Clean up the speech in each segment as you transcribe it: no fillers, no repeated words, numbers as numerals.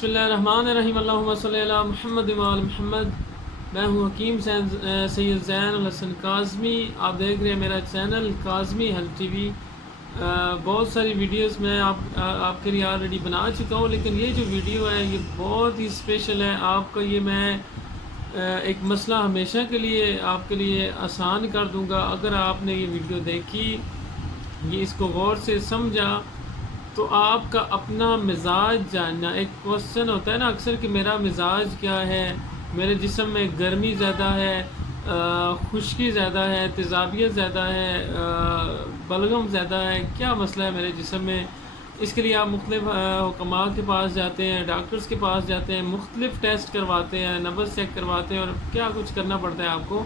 بسم اللہ الرحمن الرحیم، اللہم صلی علی محمد و آل محمد۔ میں ہوں حکیم سید زین الحسن کاظمی۔ آپ دیکھ رہے ہیں میرا channel Kazmi health T V. بہت ساری ویڈیوز میں آپ کے لیے آلریڈی بنا چکا ہوں، لیکن یہ جو ویڈیو ہے یہ بہت ہی اسپیشل ہے۔ آپ کا یہ میں ایک مسئلہ ہمیشہ کے لیے آپ کے لیے آسان کر دوں گا اگر آپ نے یہ ویڈیو دیکھی، یہ اس کو غور سے سمجھا تو آپ کا اپنا مزاج جاننا۔ ایک کوسچن ہوتا ہے نا اکثر کہ میرا مزاج کیا ہے، میرے جسم میں گرمی زیادہ ہے، خشکی زیادہ ہے، تیزابیت زیادہ ہے، بلغم زیادہ ہے، کیا مسئلہ ہے میرے جسم میں؟ اس کے لیے آپ مختلف حکماء کے پاس جاتے ہیں، ڈاکٹرز کے پاس جاتے ہیں، مختلف ٹیسٹ کرواتے ہیں، نبض چیک کرواتے ہیں اور کیا کچھ کرنا پڑتا ہے آپ کو۔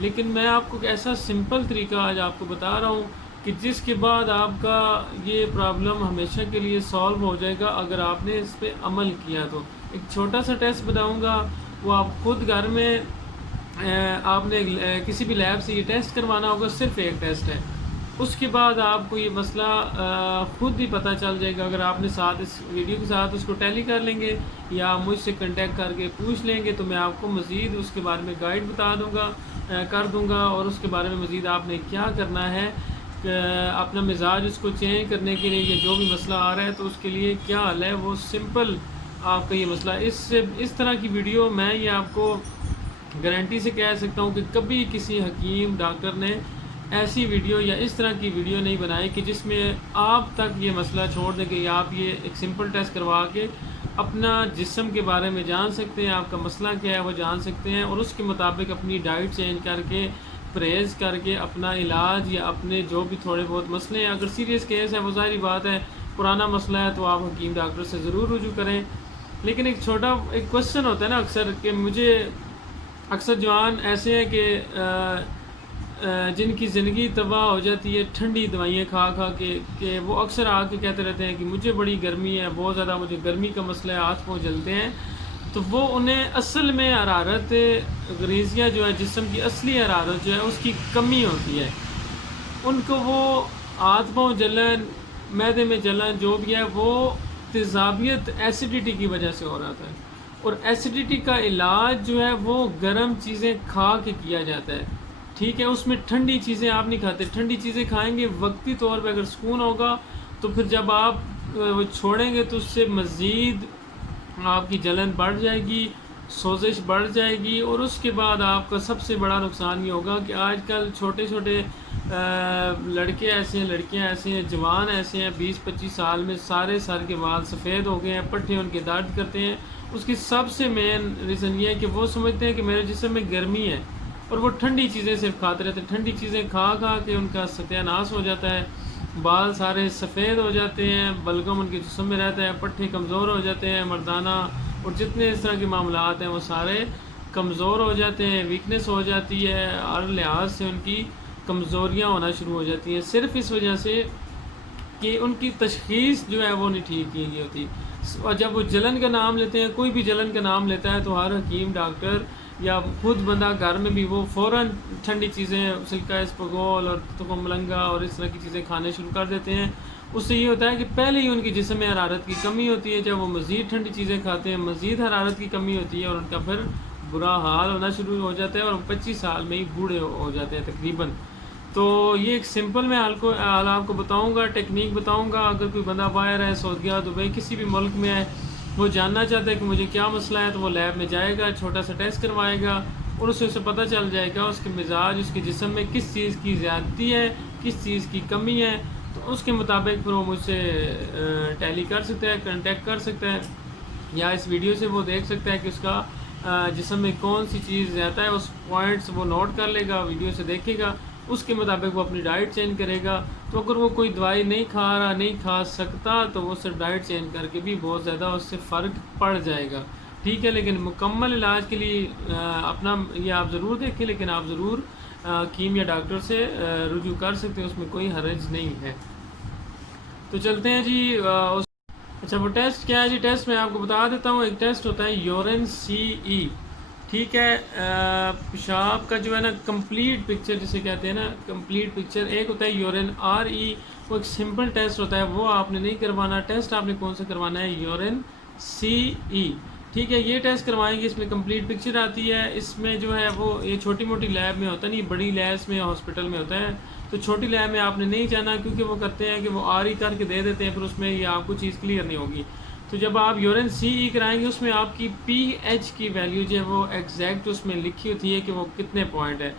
لیکن میں آپ کو ایک ایسا سمپل طریقہ آج آپ کو بتا رہا ہوں کہ جس کے بعد آپ کا یہ پرابلم ہمیشہ کے لیے سالو ہو جائے گا اگر آپ نے اس پہ عمل کیا تو۔ ایک چھوٹا سا ٹیسٹ بتاؤں گا، وہ آپ خود گھر میں آپ نے کسی بھی لیب سے یہ ٹیسٹ کروانا ہوگا، صرف ایک ٹیسٹ ہے۔ اس کے بعد آپ کو یہ مسئلہ خود ہی پتہ چل جائے گا۔ اگر آپ نے ساتھ اس ویڈیو کے ساتھ اس کو ٹیلی کر لیں گے یا مجھ سے کنٹیکٹ کر کے پوچھ لیں گے تو میں آپ کو مزید اس کے بارے میں گائیڈ بتا دوں گا، کر دوں گا، اور اس کے بارے میں مزید آپ نے کیا کرنا ہے اپنا مزاج اس کو چینج کرنے کے لیے، یا جو بھی مسئلہ آ رہا ہے تو اس کے لیے کیا حل ہے، وہ سمپل آپ کا یہ مسئلہ۔ اس طرح کی ویڈیو میں یہ آپ کو گارنٹی سے کہہ سکتا ہوں کہ کبھی کسی حکیم ڈاکٹر نے ایسی ویڈیو یا اس طرح کی ویڈیو نہیں بنائی کہ جس میں آپ تک یہ مسئلہ چھوڑ دیں کہ آپ یہ ایک سمپل ٹیسٹ کروا کے اپنا جسم کے بارے میں جان سکتے ہیں، آپ کا مسئلہ کیا ہے وہ جان سکتے ہیں، اور اس کے مطابق اپنی ڈائٹ چینج کر کے، پرہیز کر کے اپنا علاج یا اپنے جو بھی تھوڑے بہت مسئلے ہیں، اگر سیریس کیس ہے وہ ظاہری بات ہے، پرانا مسئلہ ہے تو آپ حکیم ڈاکٹر سے ضرور رجوع کریں۔ لیکن ایک کوسچن ہوتا ہے نا اکثر کہ مجھے اکثر جوان ایسے ہیں کہ جن کی زندگی تباہ ہو جاتی ہے ٹھنڈی دوائیاں کھا کھا کے، کہ وہ اکثر آ کے کہتے رہتے ہیں کہ مجھے بڑی گرمی ہے، بہت زیادہ مجھے گرمی کا مسئلہ ہے، ہاتھ پاؤں جلتے ہیں، تو وہ انہیں اصل میں حرارت غریزیہ جو ہے، جسم کی اصلی حرارت جو ہے اس کی کمی ہوتی ہے۔ ان کو وہ ہاتھ پاؤں جلن، معدے میں جلن جو بھی ہے وہ تیزابیت ایسیڈیٹی کی وجہ سے ہو رہا ہے، اور ایسیڈیٹی کا علاج جو ہے وہ گرم چیزیں کھا کے کیا جاتا ہے، ٹھیک ہے؟ اس میں ٹھنڈی چیزیں آپ نہیں کھاتے، ٹھنڈی چیزیں کھائیں گے وقتی طور پہ اگر سکون ہوگا، تو پھر جب آپ وہ چھوڑیں گے تو اس سے مزید آپ کی جلن بڑھ جائے گی، سوزش بڑھ جائے گی، اور اس کے بعد آپ کا سب سے بڑا نقصان یہ ہوگا کہ آج کل چھوٹے چھوٹے لڑکے ایسے ہیں، لڑکیاں ایسے ہیں، جوان ایسے ہیں، 20-25 سال میں سارے سر کے بال سفید ہو گئے ہیں، پٹھے ان کے درد کرتے ہیں۔ اس کی سب سے مین ریزن یہ ہے کہ وہ سمجھتے ہیں کہ میرے جسم میں گرمی ہے، اور وہ ٹھنڈی چیزیں صرف کھاتے رہتے ہیں، ٹھنڈی چیزیں کھا کھا کے ان کا ستیہ ناش ہو جاتا ہے، بال سارے سفید ہو جاتے ہیں، بلغم ان کے جسم میں رہتا ہے، پٹھے کمزور ہو جاتے ہیں، مردانہ اور جتنے اس طرح کے معاملات ہیں وہ سارے کمزور ہو جاتے ہیں، ویکنس ہو جاتی ہے، ہر لحاظ سے ان کی کمزوریاں ہونا شروع ہو جاتی ہیں، صرف اس وجہ سے کہ ان کی تشخیص جو ہے وہ نہیں ٹھیک کی گئی ہوتی۔ اور جب وہ جلن کا نام لیتے ہیں، کوئی بھی جلن کا نام لیتا ہے تو ہر حکیم ڈاکٹر یا خود بندہ گھر میں بھی وہ فوراً ٹھنڈی چیزیں، سلکہ اسپغول اور تخم ملنگا اور اس طرح کی چیزیں کھانے شروع کر دیتے ہیں۔ اس سے یہ ہوتا ہے کہ پہلے ہی ان کی جسم میں حرارت کی کمی ہوتی ہے، جب وہ مزید ٹھنڈی چیزیں کھاتے ہیں مزید حرارت کی کمی ہوتی ہے، اور ان کا پھر برا حال ہونا شروع ہو جاتا ہے، اور 25 سال میں ہی بوڑھے ہو جاتے ہیں تقریباً۔ تو یہ ایک سمپل میں حال آپ کو بتاؤں گا، ٹیکنیک بتاؤں گا۔ اگر کوئی بندہ باہر ہے، سعودیہ، دبئی، کسی بھی ملک میں ہے، وہ جاننا چاہتا ہے کہ مجھے کیا مسئلہ ہے، تو وہ لیب میں جائے گا، چھوٹا سا ٹیسٹ کروائے گا، اور اسے پتہ چل جائے گا اس کے مزاج، اس کے جسم میں کس چیز کی زیادتی ہے، کس چیز کی کمی ہے، تو اس کے مطابق پھر وہ مجھ سے ٹیلی کر سکتا ہے، کنٹیکٹ کر سکتا ہے، یا اس ویڈیو سے وہ دیکھ سکتا ہے کہ اس کا جسم میں کون سی چیز زیادہ ہے، اس پوائنٹس وہ نوٹ کر لے گا، ویڈیو سے دیکھے گا، اس کے مطابق وہ اپنی ڈائٹ چینج کرے گا۔ تو اگر وہ کوئی دوائی نہیں کھا رہا، نہیں کھا سکتا، تو وہ صرف ڈائٹ چینج کر کے بھی بہت زیادہ اس سے فرق پڑ جائے گا، ٹھیک ہے؟ لیکن مکمل علاج کے لیے اپنا یہ آپ ضرور دیکھیں، لیکن آپ ضرور حکیم یا ڈاکٹر سے رجوع کر سکتے ہیں، اس میں کوئی حرج نہیں ہے۔ تو چلتے ہیں جی اچھا وہ ٹیسٹ کیا ہے جی؟ ٹیسٹ میں آپ کو بتا دیتا ہوں۔ ایک ٹیسٹ ہوتا ہے یورین CE، ٹھیک ہے؟ پیشاب کا جو ہے نا کمپلیٹ پکچر جسے کہتے ہیں نا، کمپلیٹ پکچر۔ ایک ہوتا ہے یورین RE، وہ ایک سمپل ٹیسٹ ہوتا ہے، وہ آپ نے نہیں کروانا۔ ٹیسٹ آپ نے کون سا کروانا ہے؟ یورین CE، ٹھیک ہے. یہ ٹیسٹ کروائیں گے، اس میں کمپلیٹ پکچر آتی ہے. اس میں جو ہے وہ یہ چھوٹی موٹی لیب میں ہوتا نہیں، بڑی لیبس میں ہاسپٹل میں ہوتا ہے. تو چھوٹی لیب میں آپ نے نہیں جانا، کیونکہ وہ کرتے ہیں کہ وہ آری کر کے دے دیتے ہیں، پھر اس میں یہ آپ کو چیز کلیئر نہیں ہوگی. تو جب آپ یورین CE کرائیں گے، اس میں آپ کی pH کی ویلیو جو ہے وہ ایگزیکٹ اس میں لکھی ہوتی ہے کہ وہ کتنے پوائنٹ ہے.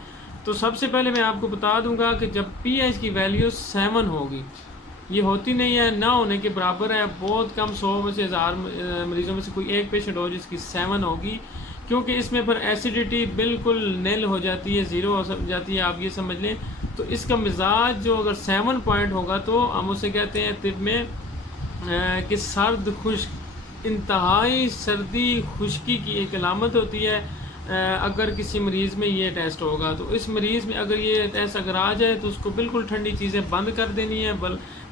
تو سب سے پہلے میں آپ کو بتا دوں گا کہ جب pH کی ویلیو 7 ہوگی، یہ ہوتی نہیں ہے، نہ ہونے کے برابر ہے. بہت کم 100 میں سے 1000 مریضوں میں سے کوئی ایک پیشنٹ ہو جس کی 7 ہوگی، کیونکہ اس میں پھر ایسیڈیٹی بالکل نیل ہو جاتی ہے، زیرو ہو جاتی ہے، آپ یہ سمجھ لیں. تو اس کا مزاج جو اگر 7 پوائنٹ ہوگا تو ہم اسے کہتے ہیں طب میں کہ سرد خشک، انتہائی سردی خشکی کی ایک علامت ہوتی ہے. اگر کسی مریض میں یہ ٹیسٹ ہوگا تو اس مریض میں اگر یہ ٹیسٹ اگر آ جائے تو اس کو بالکل ٹھنڈی چیزیں بند کر دینی ہے.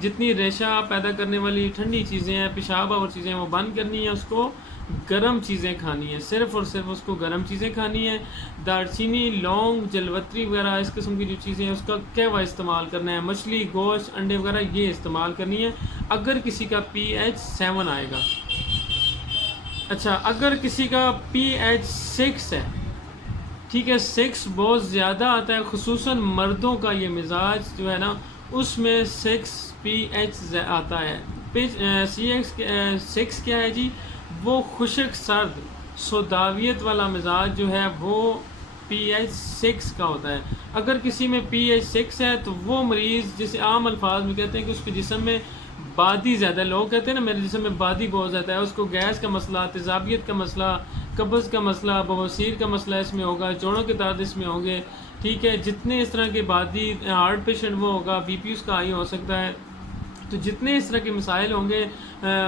جتنی ریشہ پیدا کرنے والی ٹھنڈی چیزیں ہیں، پیشاب اور چیزیں وہ بند کرنی ہیں. اس کو گرم چیزیں کھانی ہیں، صرف اور صرف اس کو گرم چیزیں کھانی ہیں. دارچینی، لونگ، جلوتری وغیرہ اس قسم کی جو چیزیں ہیں اس کا کہوا استعمال کرنا ہے. مچھلی، گوشت، انڈے وغیرہ یہ استعمال کرنی ہے اگر کسی کا pH 7 آئے گا. اچھا، اگر کسی کا pH 6 ہے، ٹھیک ہے، 6 بہت زیادہ آتا ہے، خصوصاً مردوں کا یہ مزاج جو ہے نا اس میں 6 pH آتا ہے. CX 6 کیا ہے جی؟ وہ خشک سرد سوداویت والا مزاج جو ہے وہ pH 6 کا ہوتا ہے. اگر کسی میں pH 6 ہے تو وہ مریض جسے عام الفاظ میں کہتے ہیں کہ اس کے جسم میں بادی زیادہ ہے. لوگ کہتے ہیں نا میرے جسم میں بادی بہت زیادہ ہے، اس کو گیس کا مسئلہ، تیزابیت کا مسئلہ، قبض کا مسئلہ، بواسیر کا مسئلہ اس میں ہوگا، جوڑوں کے درد اس میں ہوں گے. ٹھیک ہے، جتنے اس طرح کے بادی، ہارٹ پیشنٹ وہ ہوگا، BP اس کا ہائی ہو سکتا ہے. تو جتنے اس طرح کے مسائل ہوں گے،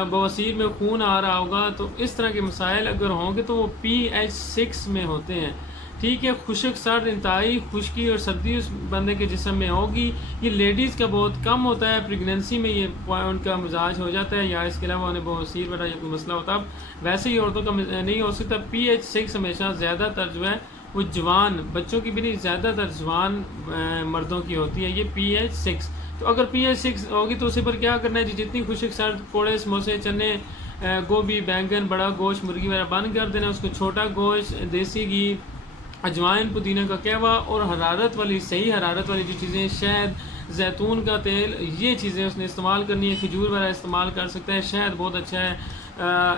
بواسیر میں خون آ رہا ہوگا، تو اس طرح کے مسائل اگر ہوں گے تو وہ pH 6 میں ہوتے ہیں. ٹھیک ہے، خشک سرد، انتہائی خشکی اور سردی اس بندے کے جسم میں ہوگی. یہ لیڈیز کا بہت کم ہوتا ہے، پریگنینسی میں یہ ان کا مزاج ہو جاتا ہے، یا اس کے علاوہ انہیں بواسیر وغیرہ یا کوئی مسئلہ ہوتا ہے. ویسے ہی عورتوں کا نہیں ہو سکتا. pH 6 ہمیشہ زیادہ تر جو ہے وہ جوان بچوں کی بھی نہیں، زیادہ تر جوان مردوں کی ہوتی ہے یہ pH 6. تو اگر pH 6 ہوگی تو اسے پر کیا کرنا ہے جی؟ جتنی خشک سرد پوڑے، سموسے، چنے، گوبھی، بینگن، بڑا گوشت، مرغی وغیرہ بند کر دینا. اس کو چھوٹا گوشت، دیسی گھی، اجوائن، پودینہ کا کہوا اور حرارت والی، صحیح حرارت والی جو چیزیں، شہد، زیتون کا تیل، یہ چیزیں اس نے استعمال کرنی ہے. کھجور وغیرہ استعمال کر سکتا ہے، شہد بہت اچھا ہے،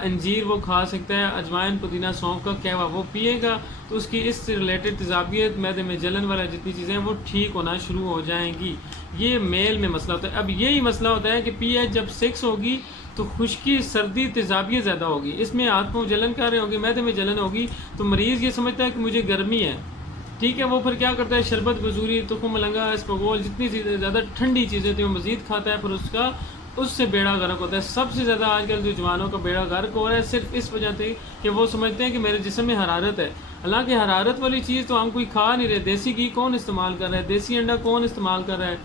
انجیر وہ کھا سکتا ہے، اجوائن، پودینہ، سونف کا کہوا وہ پیے گا تو اس کی اس سے ریلیٹڈ تیزابیت، معدے میں جلن والا جتنی چیزیں ہیں وہ ٹھیک ہونا شروع ہو جائیں گی. یہ میل میں مسئلہ ہوتا ہے. اب یہی مسئلہ ہوتا ہے کہ pH جب 6 ہوگی تو خشکی، سردی، تیزابیت زیادہ ہوگی، اس میں ہاتھوں جلن کر رہے ہوگی، معدے میں جلن ہوگی، تو مریض یہ سمجھتا ہے کہ مجھے گرمی ہے. ٹھیک ہے، وہ پھر کیا کرتا ہے؟ شربت، بزوری، تخم ملنگا، اسپغول، جتنی چیزیں زیادہ ٹھنڈی چیزیں تھیں وہ مزید کھاتا ہے. پھر اس سے بیڑا غرق ہوتا ہے. سب سے زیادہ آج کل جو جوانوں کا بیڑا غرق ہو رہا ہے صرف اس وجہ سے کہ وہ سمجھتے ہیں کہ میرے جسم میں حرارت ہے. حالانکہ حرارت والی چیز تو ہم کوئی کھا نہیں رہے. دیسی گھی کون استعمال کر رہا ہے؟ دیسی انڈا کون استعمال کر رہا ہے؟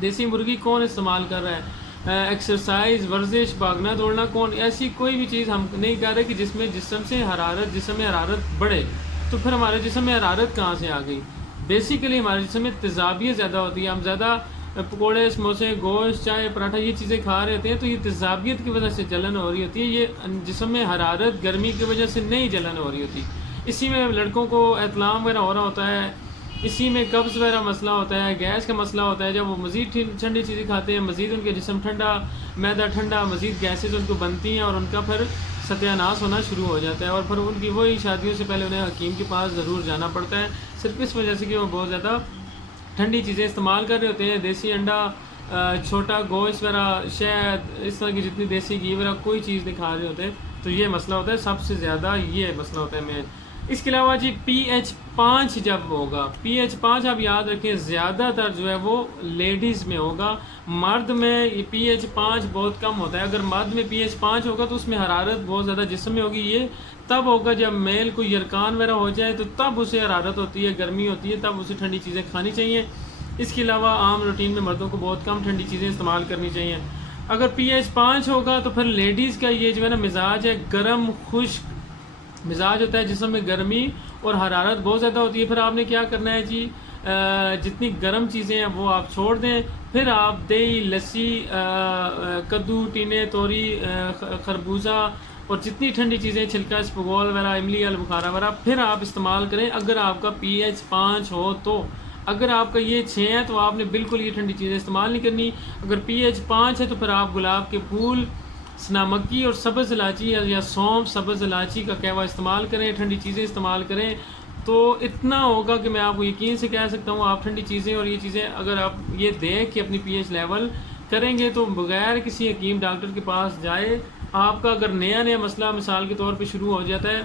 دیسی مرغی کون استعمال کر رہا ہے؟ ایکسرسائز، ورزش، بھاگنا دوڑنا کون؟ ایسی کوئی بھی چیز ہم نہیں کر رہے کہ جس میں جسم میں حرارت بڑھے. تو پھر ہمارے جسم میں حرارت کہاں سے آ گئی؟ بیسیکلی ہمارے جسم میں تیزابیت زیادہ ہوتی ہے. ہم زیادہ پکوڑے، سموسے، گوشت، چائے، پراٹھا یہ چیزیں کھا رہے ہوتے ہیں تو یہ تیزابیت کی وجہ سے جلن ہو رہی ہوتی ہے. یہ جسم میں حرارت، گرمی کی وجہ سے نہیں جلن ہو رہی ہوتی. اسی میں لڑکوں کو احتلام وغیرہ ہو رہا ہوتا ہے، اسی میں قبض وغیرہ مسئلہ ہوتا ہے، گیس کا مسئلہ ہوتا ہے. جب وہ مزید ٹھنڈی چیزیں کھاتے ہیں، مزید ان کے جسم ٹھنڈا، معدہ ٹھنڈا، مزید گیسز ان کو بنتی ہیں اور ان کا پھر ستیہ ناش ہونا شروع ہو جاتا ہے. اور پھر ان کی وہی شادیوں سے پہلے انہیں حکیم کے پاس ضرور جانا پڑتا ہے، صرف اس وجہ سے کہ وہ بہت زیادہ ٹھنڈی چیزیں استعمال کر رہے ہوتے ہیں. دیسی انڈا، چھوٹا گوشت وغیرہ، شہد، اس طرح کی جتنی دیسی گھی وغیرہ کوئی چیز نہیں کھا رہے ہوتے. تو یہ مسئلہ ہوتا ہے، سب سے زیادہ یہ مسئلہ ہوتا ہے مین. اس کے علاوہ جی pH 5 جب ہوگا، pH 5 آپ یاد رکھیں زیادہ تر جو ہے وہ لیڈیز میں ہوگا. مرد میں یہ pH 5 بہت کم ہوتا ہے. اگر مرد میں pH 5 ہوگا تو اس میں حرارت بہت زیادہ جسم میں ہوگی. یہ تب ہوگا جب میل کو یرکان وغیرہ ہو جائے تو تب اسے حرارت ہوتی ہے، گرمی ہوتی ہے، تب اسے ٹھنڈی چیزیں کھانی چاہیے. اس کے علاوہ عام روٹین میں مردوں کو بہت کم ٹھنڈی چیزیں استعمال کرنی چاہیے. اگر pH 5 ہوگا تو پھر لیڈیز کا یہ جو ہے نا مزاج ہے گرم خشک مزاج ہوتا ہے، جسم میں گرمی اور حرارت بہت زیادہ ہوتی ہے. پھر آپ نے کیا کرنا ہے جی؟ جتنی گرم چیزیں ہیں وہ آپ چھوڑ دیں. پھر آپ دہی، لسی، کدو، ٹینے، توری، خربوزہ، اور جتنی ٹھنڈی چیزیں چھلکا اسپغول وغیرہ املی البخارا وغیرہ پھر آپ استعمال کریں اگر آپ کا پی ایچ 5 ہو تو. اگر آپ کا یہ 6 ہے تو آپ نے بالکل یہ ٹھنڈی چیزیں استعمال نہیں کرنی. اگر پی ایچ 5 ہے تو پھر آپ گلاب کے پھول، سنامکی اور سبز الائچی یا سونف سبز الائچی کا قہوہ استعمال کریں، ٹھنڈی چیزیں استعمال کریں. تو اتنا ہوگا کہ میں آپ کو یقین سے کہہ سکتا ہوں آپ ٹھنڈی چیزیں اور یہ چیزیں اگر آپ یہ دیکھ کے اپنی پی ایچ لیول کریں گے تو بغیر کسی حکیم ڈاکٹر کے پاس جائے، آپ کا اگر نیا مسئلہ مثال کے طور پہ شروع ہو جاتا ہے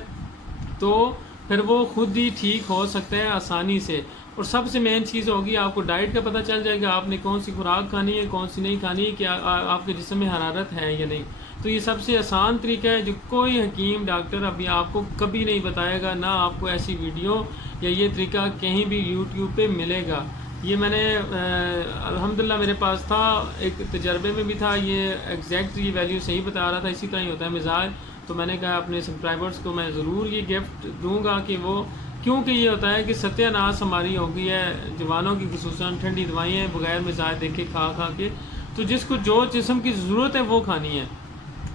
تو پھر وہ خود ہی ٹھیک ہو سکتا ہے آسانی سے. اور سب سے مین چیز ہوگی آپ کو ڈائٹ کا پتہ چل جائے گا، آپ نے کون سی خوراک کھانی ہے کون سی نہیں کھانی ہے، کہ آپ کے جسم میں حرارت ہے یا نہیں. تو یہ سب سے آسان طریقہ ہے جو کوئی حکیم ڈاکٹر ابھی آپ کو کبھی نہیں بتائے گا، نہ آپ کو ایسی ویڈیو یا یہ طریقہ کہیں بھی یوٹیوب پہ ملے گا. یہ میں نے الحمدللہ میرے پاس تھا، ایک تجربے میں بھی تھا، یہ ایگزیکٹ یہ ویلیو صحیح بتا رہا تھا. اسی طرح ہی ہوتا ہے مزاج. تو میں نے کہا اپنے سبسکرائبرز کو میں ضرور یہ گفٹ دوں گا کہ وہ، کیونکہ یہ ہوتا ہے کہ ستیہ ناس ہماری ہو گئی ہے جوانوں کی، خصوصاً ٹھنڈی دوائیں بغیر مزاج دیکھے کھا کے. تو جس کو جو جسم کی ضرورت ہے وہ کھانی ہے.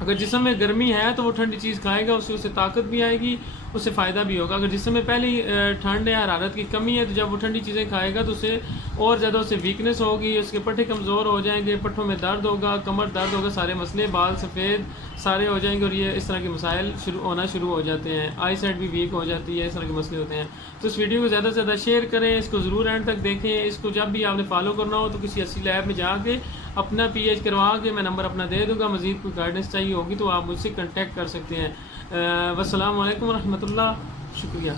اگر جسم میں گرمی ہے تو وہ ٹھنڈی چیز کھائے گا، اسے طاقت بھی آئے گی، اس سے فائدہ بھی ہوگا. اگر جسم میں پہلے ہی ٹھنڈ ہے، حرارت کی کمی ہے، تو جب وہ ٹھنڈی چیزیں کھائے گا تو اسے اور زیادہ اسے ویکنس ہوگی، اس کے پٹھے کمزور ہو جائیں گے، پٹھوں میں درد ہوگا، کمر درد ہوگا، سارے مسئلے، بال سفید سارے ہو جائیں گے. اور یہ اس طرح کے مسائل ہونا شروع ہو جاتے ہیں، آئی سائٹ بھی ویک ہو جاتی ہے، اس طرح کے مسئلے ہوتے ہیں. تو اس ویڈیو کو زیادہ سے زیادہ شیئر کریں، اس کو ضرور اینڈ تک دیکھیں. اس کو جب بھی آپ نے فالو کرنا ہو تو کسی اچھی لیب میں جا کے اپنا پی ایچ کروا کے میں نمبر اپنا دے دوں گا. مزید کوئی گائیڈنس چاہیے ہوگی تو آپ مجھ سے کنٹیکٹ کر سکتے ہیں. والسلام علیکم ورحمۃ اللہ. شکریہ.